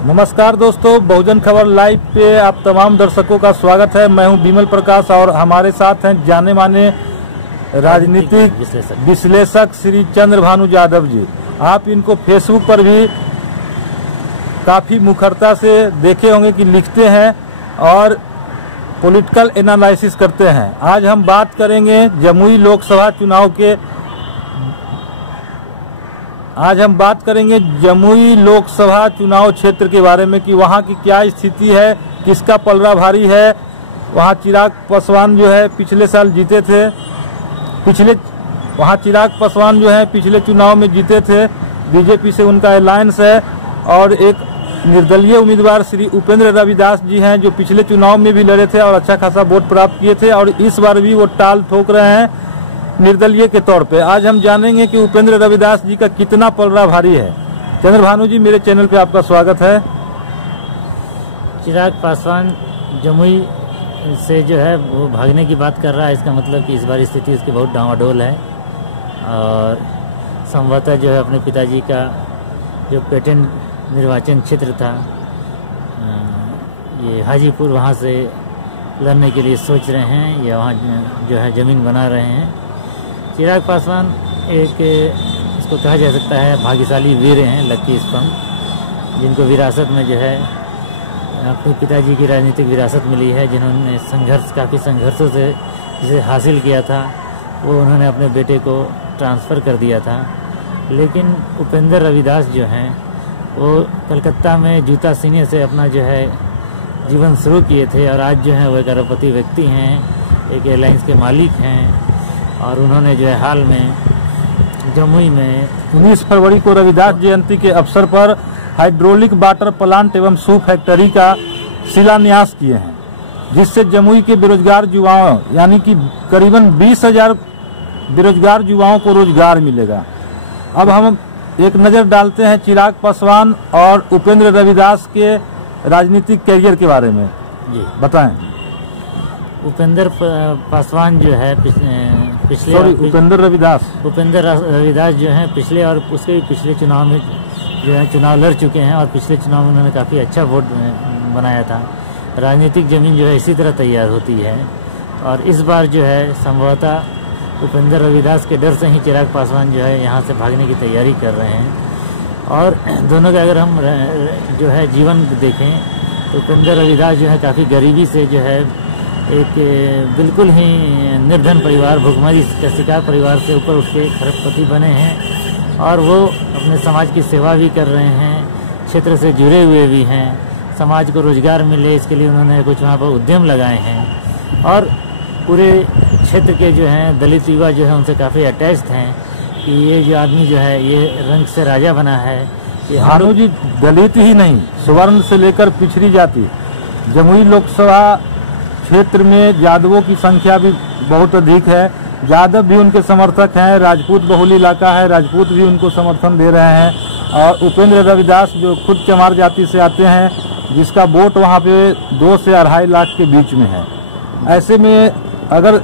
नमस्कार दोस्तों, बहुजन खबर लाइव पे आप तमाम दर्शकों का स्वागत है। मैं हूं विमल प्रकाश और हमारे साथ हैं जाने माने राजनीतिक विश्लेषक श्री चंद्रभानु यादव जी। आप इनको फेसबुक पर भी काफ़ी मुखरता से देखे होंगे कि लिखते हैं और पॉलिटिकल एनालिसिस करते हैं। आज हम बात करेंगे जमुई लोकसभा चुनाव के जमुई लोकसभा चुनाव क्षेत्र के बारे में कि वहाँ की क्या स्थिति है, किसका पलड़ा भारी है। वहाँ चिराग पासवान जो है पिछले साल जीते थे, पिछले चुनाव में जीते थे। बीजेपी से उनका अलायंस है और एक निर्दलीय उम्मीदवार श्री उपेंद्र रविदास जी हैं जो पिछले चुनाव में भी लड़े थे और अच्छा खासा वोट प्राप्त किए थे और इस बार भी वो टाल ठोक रहे हैं निर्दलीय के तौर पे। आज हम जानेंगे कि उपेंद्र रविदास जी का कितना पलड़ा भारी है। चंद्रभानु जी, मेरे चैनल पे आपका स्वागत है। चिराग पासवान जमुई से जो है वो भागने की बात कर रहा है, इसका मतलब कि इस बार स्थिति उसकी बहुत डामाडोल है और संभवतः जो है अपने पिताजी का जो पेटेंट निर्वाचन क्षेत्र था ये हाजीपुर, वहाँ से लड़ने के लिए सोच रहे हैं या वहाँ जो है ज़मीन बना रहे हैं। चिराग पासवान एक इसको कहा जा सकता है भाग्यशाली वीर हैं, लकी स्तंभ, जिनको विरासत में जो है अपने पिताजी की राजनीतिक विरासत मिली है, जिन्होंने काफ़ी संघर्षों से जिसे हासिल किया था वो उन्होंने अपने बेटे को ट्रांसफ़र कर दिया था। लेकिन उपेंद्र रविदास जो हैं वो कलकत्ता में जूता सीने से अपना जो है जीवन शुरू किए थे और आज जो है वो एक अरबपति व्यक्ति हैं, एक एयरलाइंस के मालिक हैं और उन्होंने जो है हाल में जमुई में 19 फरवरी को रविदास जयंती के अवसर पर हाइड्रोलिक वाटर प्लांट एवं शू फैक्ट्री का शिलान्यास किए हैं, जिससे जमुई के बेरोजगार युवाओं यानी कि करीबन 20,000 बेरोजगार युवाओं को रोजगार मिलेगा। अब हम एक नज़र डालते हैं चिराग पासवान और उपेंद्र रविदास के राजनीतिक कैरियर के बारे में। जी बताएं। उपेंद्र पासवान जो है उपेंद्र रविदास जो हैं पिछले और उसके भी पिछले चुनाव में जो है चुनाव लड़ चुके हैं और पिछले चुनाव में उन्होंने काफ़ी अच्छा वोट बनाया था। राजनीतिक ज़मीन जो है इसी तरह तैयार होती है और इस बार जो है संभवतः उपेंद्र रविदास के डर से ही चिराग पासवान जो है यहाँ से भागने की तैयारी कर रहे हैं। और दोनों का अगर हम जो है जीवन देखें तो उपेंद्र रविदास जो है काफ़ी गरीबी से जो है एक बिल्कुल ही निर्धन परिवार, भुखमरी का शिकार परिवार से ऊपर उठ के खरबपति बने हैं और वो अपने समाज की सेवा भी कर रहे हैं, क्षेत्र से जुड़े हुए भी हैं। समाज को रोजगार मिले इसके लिए उन्होंने कुछ वहाँ पर उद्यम लगाए हैं और पूरे क्षेत्र के जो हैं दलित युवा जो है उनसे काफ़ी अटैच्ड हैं कि ये जो आदमी जो है ये रंग से राजा बना है। भानु जी, दलित ही नहीं, स्वर्ण से लेकर पिछड़ी जाति जमुई लोकसभा क्षेत्र में यादवों की संख्या भी बहुत अधिक है। यादव भी उनके समर्थक हैं, राजपूत बहुल इलाका है, राजपूत भी उनको समर्थन दे रहे हैं और उपेंद्र रविदास जो खुद चमार जाति से आते हैं, जिसका वोट वहाँ पे 2 से 2.5 लाख के बीच में है। ऐसे में अगर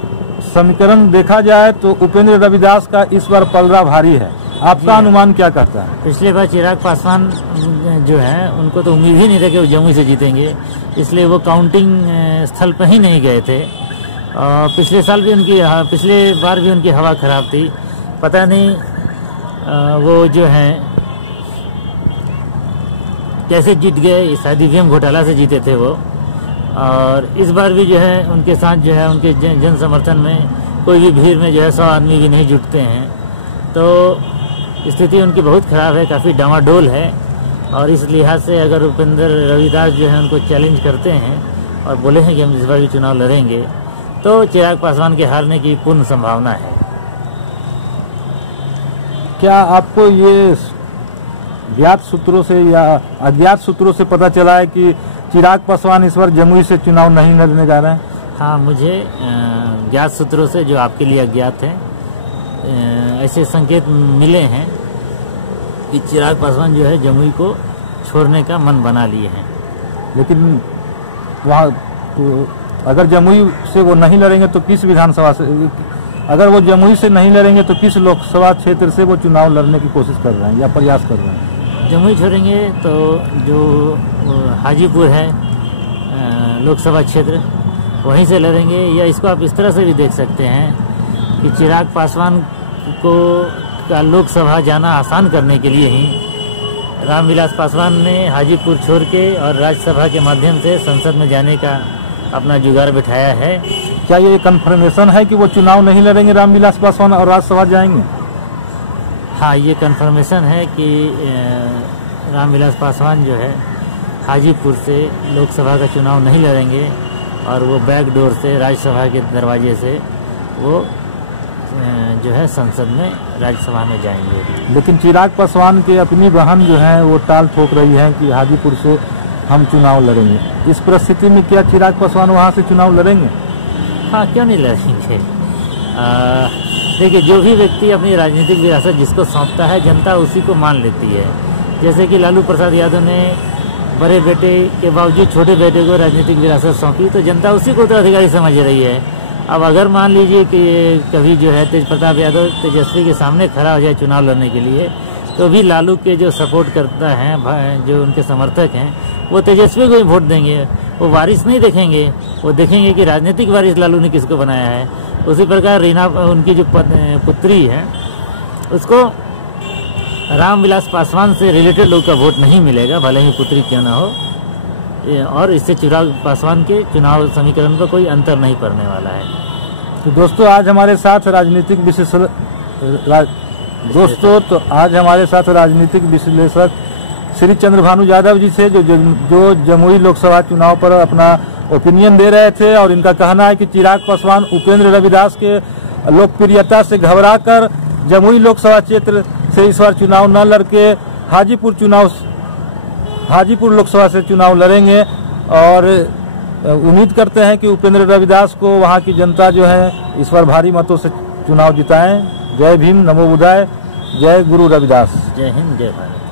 समीकरण देखा जाए तो उपेंद्र रविदास का इस बार पलड़ा भारी है। आपका अनुमान क्या कहता है? पिछले बार चिराग पासवान जो है उनको तो उम्मीद ही नहीं था कि वो जमुई से जीतेंगे, इसलिए वो काउंटिंग स्थल पर ही नहीं गए थे। पिछले बार भी उनकी हवा खराब थी, पता नहीं वो जो है कैसे जीत गए, शायद ईवीएम घोटाला से जीते थे वो। और इस बार भी जो है उनके साथ जो है उनके जन समर्थन में कोई भी भीड़ में जो है 100 आदमी भी नहीं जुटते हैं, तो स्थिति उनकी बहुत ख़राब है, काफ़ी डामाडोल है। और इस लिहाज से अगर उपेंद्र रविदास जो है उनको चैलेंज करते हैं और बोले हैं कि हम इस बार भी चुनाव लड़ेंगे, तो चिराग पासवान के हारने की पूर्ण संभावना है। क्या आपको ये ज्ञात सूत्रों से या अज्ञात सूत्रों से पता चला है कि चिराग पासवान इस बार जमुई से चुनाव नहीं लड़ने जा रहे हैं? हाँ, मुझे ज्ञात सूत्रों से, जो आपके लिए अज्ञात है, ऐसे संकेत मिले हैं कि चिराग पासवान जो है जमुई को छोड़ने का मन बना लिए हैं। लेकिन वहाँ तो अगर जमुई से वो नहीं लड़ेंगे तो किस विधानसभा से, अगर वो जमुई से नहीं लड़ेंगे तो किस लोकसभा क्षेत्र से वो चुनाव लड़ने की कोशिश कर रहे हैं या प्रयास कर रहे हैं? जमुई छोड़ेंगे तो जो हाजीपुर है लोकसभा क्षेत्र, वहीं से लड़ेंगे। या इसको आप इस तरह से भी देख सकते हैं कि चिराग पासवान को का लोकसभा जाना आसान करने के लिए ही रामविलास पासवान ने हाजीपुर छोड़ के और राज्यसभा के माध्यम से संसद में जाने का अपना जुगाड़ बिठाया है। क्या ये कंफर्मेशन है कि वो चुनाव नहीं लड़ेंगे रामविलास पासवान और राज्यसभा जाएंगे? हाँ, ये कंफर्मेशन है कि रामविलास पासवान जो है हाजीपुर से लोकसभा का चुनाव नहीं लड़ेंगे और वो बैक डोर से राज्यसभा के दरवाजे से वो जो है संसद में राज्यसभा में जाएंगे। लेकिन चिराग पासवान की अपनी बहन जो है वो टाल ठोक रही है कि हाजीपुर से हम चुनाव लड़ेंगे। इस परिस्थिति में क्या चिराग पासवान वहाँ से चुनाव लड़ेंगे? हाँ, क्यों नहीं लड़ेंगे। देखिए, जो भी व्यक्ति अपनी राजनीतिक विरासत जिसको सौंपता है, जनता उसी को मान लेती है। जैसे कि लालू प्रसाद यादव ने बड़े बेटे के बावजूद छोटे बेटे को राजनीतिक विरासत सौंपी, तो जनता उसी को उत्तराधिकारी समझ रही है। अब अगर मान लीजिए कि कभी जो है तेज प्रताप यादव तेजस्वी के सामने खड़ा हो जाए चुनाव लड़ने के लिए, तो भी लालू के जो सपोर्ट करता है, जो उनके समर्थक हैं, वो तेजस्वी को ही वोट देंगे। वो वारिस नहीं देखेंगे, वो देखेंगे कि राजनीतिक वारिस लालू ने किसको बनाया है। उसी प्रकार रीना, उनकी जो पुत्री है, उसको रामविलास पासवान से रिलेटेड लोग का वोट नहीं मिलेगा, भले ही पुत्री क्यों ना हो। और इससे चिराग पासवान के चुनाव समीकरण पर कोई अंतर नहीं पड़ने वाला है। तो दोस्तों, आज हमारे साथ राजनीतिक विश्लेषक श्री चंद्रभानु यादव जी से जो जमुई लोकसभा चुनाव पर अपना ओपिनियन दे रहे थे। और इनका कहना है कि चिराग पासवान उपेंद्र रविदास के लोकप्रियता से घबराकर जमुई लोकसभा क्षेत्र से इस बार चुनाव न लड़के हाजीपुर लोकसभा से चुनाव लड़ेंगे। और उम्मीद करते हैं कि उपेंद्र रविदास को वहां की जनता जो है इस बार भारी मतों से चुनाव जिताएं। जय भीम, नमो बुद्धाय, जय गुरु रविदास। जय हिंद, जय भारत।